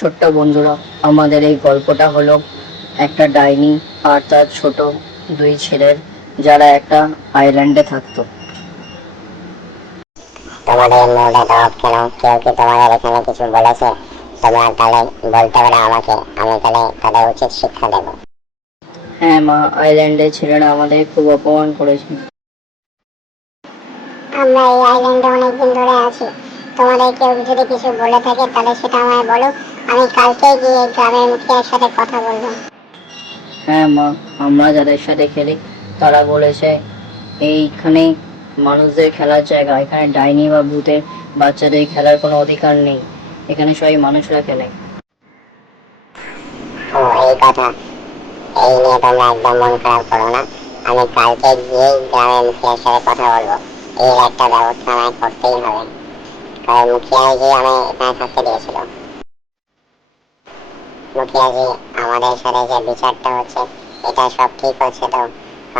ছোট্ট বন্ধুরা আমাদের এই গল্পটা হলো একটা ডাইনি আর তার ছোট দুই ছেলের যারা একটা আইল্যান্ডে থাকতো। তোমাদের মুডে কেন? কেউ কি তোমাদের এখানে কিছু বলেছে? তোমরা তাহলে বলতে পারো আমাকে আমি তাহলে তাদের উচিত শিক্ষা দেব। হ্যাঁ মা আইল্যান্ডে ছেলেরা আমাদের খুব অপমান করেছে। আমরা এই আইল্যান্ডে অনেকদিন ধরে আছি। তোমাদের কেউ যদি কিছু বলে থাকে তাহলে সেটা আমায় বলো। আমি কালকে গিয়ে গ্রামের মুখিয়ার সাথে কথা বলব। হ্যাঁ মা আমরা যাদের সাথে খেলি তারা বলেছে এইখানে মানুষদের খেলার জায়গা এখানে ডাইনি বা ভূতের বাচ্চাদের খেলার কোনো অধিকার নেই। এখানে সবাই মানুষরা খেলে। ও এই কথা। এই নিয়ে তোমরা একদম মন খারাপ করো না। আমি কালকে গিয়েই গ্রামের মুখিয়ার সাথে কথা বলব। এর একটা ব্যবস্থা আমায় করতেই হবে। কারণ মুখিয়াজি আমায় এখানে থাকতে দিয়েছিল। মুখিয়াজি আমাদের সাথে যে বিচারটা হচ্ছে, এটা সব ঠিক হচ্ছে তো।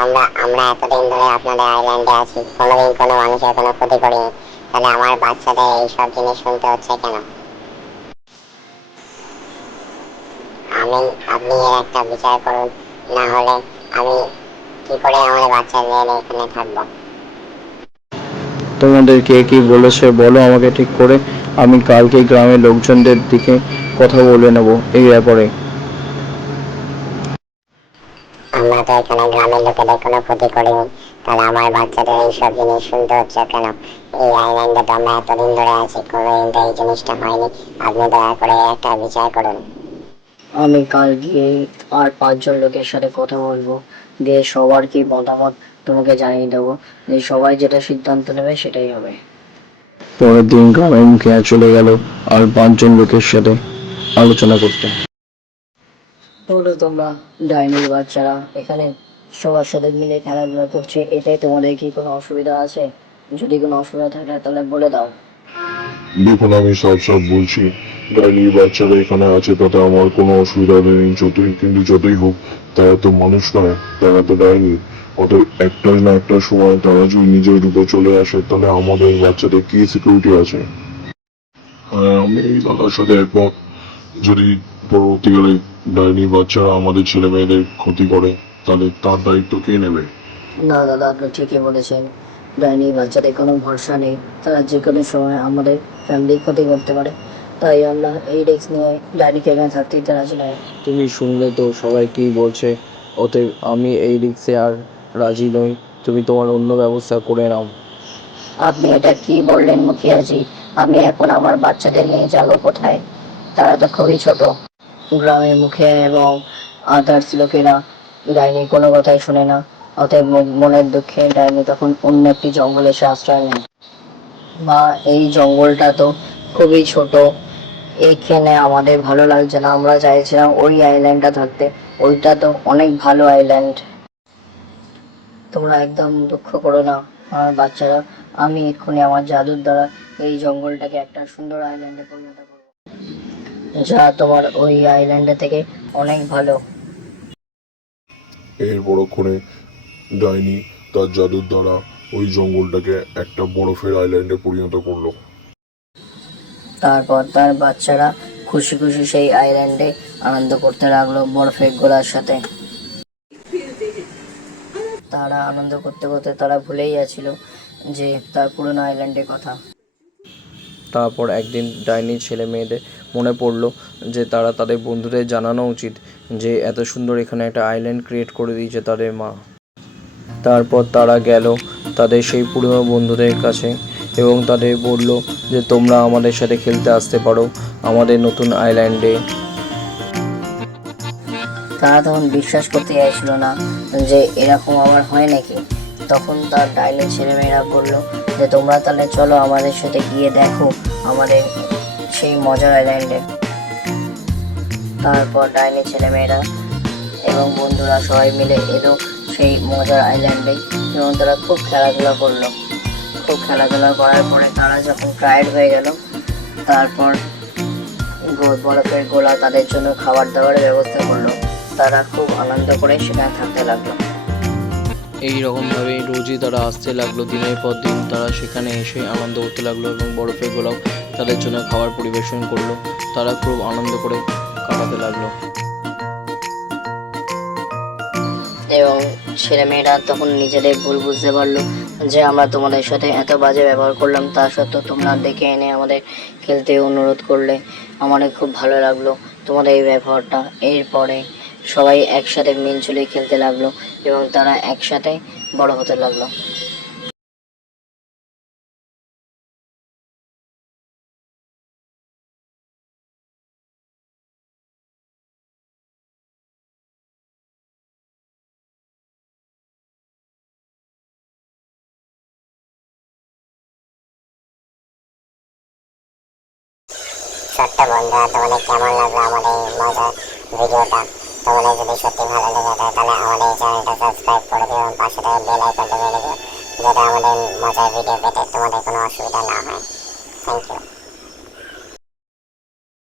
আমরা আমরা এতদিন ধরে আপনাদের আইল্যান্ডে আছি, কোনোদিন কোনো মানুষের কোনো ক্ষতি করিনি। তাহলে আমার বাচ্চাদের এইসব জিনিস শুনতে হচ্ছে কেন? আমি, আপনি এর একটা বিচার করুন, না হলে আমি কি করে আমার এখানে থাকব? তোমাদের কে কি বলেছে, বলো আমাকে ঠিক করে। আমি কালকে গ্রামের লোকজনদের দিকে কথা বলে নেব এই ব্যাপারে। আমরা তো এখানে গ্রামের লোকেদের কোনো ক্ষতি করিনি। তাহলে আমার বাচ্চাদের এইসব জিনিস শুনতে হচ্ছে কেন? এই আইল্যান্ডে তো আমরা এতদিন ধরে আছি কোনোদিন তো এই জিনিসটা হয়নি। আপনি দয়া করে একটা বিচার করুন। আমি কাল গিয়ে আর পাঁচজন লোকের সাথে কথা বলব। দিয়ে সবার কি মতামত তোমাকে জানিয়ে দেবো। যে সবাই যেটা সিদ্ধান্ত নেবে সেটাই হবে। পরের দিন গ্রামের মুখে চলে গেল আর পাঁচজন লোকের সাথে আলোচনা করতে। বলো তোমরা ডাইনির বাচ্চারা এখানে সবার সাথে মিলে খেলাধুলা করছে এটাই তোমাদের কি কোনো অসুবিধা আছে? যদি কোনো অসুবিধা থাকে তাহলে বলে দাও। দেখুন আমি সব সব বলছি ডাইনি বাচ্চারা এখানে আছে তাতে আমার কোনো অসুবিধা নেই যতই কিন্তু যতই হোক তারা তো মানুষ নয় তারা তো ডাইনি। অত একটা না একটা সময় তারা যদি নিজের রূপে চলে আসে তাহলে আমাদের বাচ্চাদের কি সিকিউরিটি আছে? হ্যাঁ আমি এই দাদার সাথে একমত। যদি পরবর্তীকালে ডাইনি বাচ্চারা আমাদের ছেলে মেয়েদের ক্ষতি করে তাহলে তার দায়িত্ব কে নেবে? না দাদা আপনি ঠিকই বলেছেন। ডাইনি বাচ্চাদের কোনো ভরসা নেই। তারা যে কোনো সময় আমাদের ফ্যামিলির ক্ষতি করতে পারে। তাই আমরা এই রিস্ক নিয়ে ডাইনিকে এখানে থাকতে দিতে রাজি নয়। তুমি শুনলে তো সবাই কি বলছে অতএব আমি এই রিক্সে আর রাজি নই। তুমি তোমার অন্য ব্যবস্থা করে নাও। আপনি এটা কি বললেন মুখিয়াজি? আমি এখন আমার বাচ্চাদের নিয়ে যাব কোথায়? তারা তো খুবই ছোট। গ্রামের মুখে এবং আদার্স লোকেরা ডাইনি কোনো কথাই শুনে না। অতএব মনের দুঃখে ডাইনি তখন অন্য একটি জঙ্গলে সে আশ্রয় নেয়। মা এই জঙ্গলটা তো খুবই ছোট। এইখানে আমাদের ভালো লাগছে না। আমরা চাইছিলাম ওই আইল্যান্ডটা থাকতে। ওইটা তো অনেক ভালো আইল্যান্ড তোমরা একদম দুঃখ করো না আমার বাচ্চারা। আমি এক্ষুনি আমার জাদুর দ্বারা এই জঙ্গলটাকে একটা সুন্দর আইল্যান্ডে পরিণত করব। যা তোমার ওই আইল্যান্ডে থেকে অনেক ভালো। এর পরক্ষণে ডাইনি তার জাদুর দ্বারা ওই জঙ্গলটাকে একটা বরফের আইল্যান্ডে পরিণত করল। তারপর তার বাচ্চারা খুশি খুশি সেই আইল্যান্ডে আনন্দ করতে লাগল বরফের গোলার সাথে। তারা আনন্দ করতে করতে তারা ভুলেই যাচ্ছিল যে তার পুরনো আইল্যান্ডের কথা। তারপর একদিন ডাইনি ছেলে মেয়েদের মনে পড়ল যে তারা তাদের বন্ধুদের জানানো উচিত যে এত সুন্দর এখানে একটা আইল্যান্ড ক্রিয়েট করে দিয়েছে তাদের মা। তারপর তারা গেল তাদের সেই পুরনো বন্ধুদের কাছে এবং তাদের বলল যে, তোমরা আমাদের সাথে খেলতে আসতে পারো আমাদের নতুন আইল্যান্ডে। তারা তখন বিশ্বাস করতে চাইছিল না যে এরকম আবার হয় নাকি। তখন তার ডাইনি ছেলেমেয়েরা বলল যে, তোমরা তাহলে চলো আমাদের সাথে গিয়ে দেখো আমাদের সেই মজার আইল্যান্ডে তারপর ডাইনি ছেলেমেয়েরা এবং বন্ধুরা সবাই মিলে এলো সেই মজার আইল্যান্ডে এবং তারা খুব খেলাধুলা করল। খুব খেলাধুলা করার পরে তারা যখন টায়ার্ড হয়ে গেল, তারপর বরফের গোলা তাদের জন্য খাবার দাবারের ব্যবস্থা করল। তারা খুব আনন্দ করে সেখানে থাকতে লাগল। এই রকমভাবে রোজই তারা আসতে লাগল। দিনের পর দিন তারা সেখানে এসে আনন্দ করতে লাগল এবং বরফের গোলাও তাদের জন্য খাবার পরিবেশন করল। তারা খুব আনন্দ করে কাটাতে লাগল। এবং ছেলেমেয়েরা তখন নিজেদের ভুল বুঝতে পারল যে আমরা তোমাদের সাথে এত বাজে ব্যবহার করলাম তা সত্ত্বেও তোমরা ডেকে এনে আমাদের খেলতে অনুরোধ করলে। আমাদের খুব ভালো লাগল তোমাদের এই ব্যবহারটা। এরপরে সবাই একসাথে মিলচুলে খেলতে লাগল এবং তারা একসাথে বড় হতে লাগল। ছোট্ট বন্ধুরা, তোমাদের কেমন লাগল আমাদের মজার ভিডিওটা? তোমাদের যদি সত্যি ভালো লেগে থাকে তাহলে আমাদের চ্যানেলটা সাবস্ক্রাইব করে দিও এবং পাশে থাকা বেল আইকনটা মেরে দিও, যাতে আমাদের মজার ভিডিও পেতে তোমাদের কোনো অসুবিধা না হয়। Thank you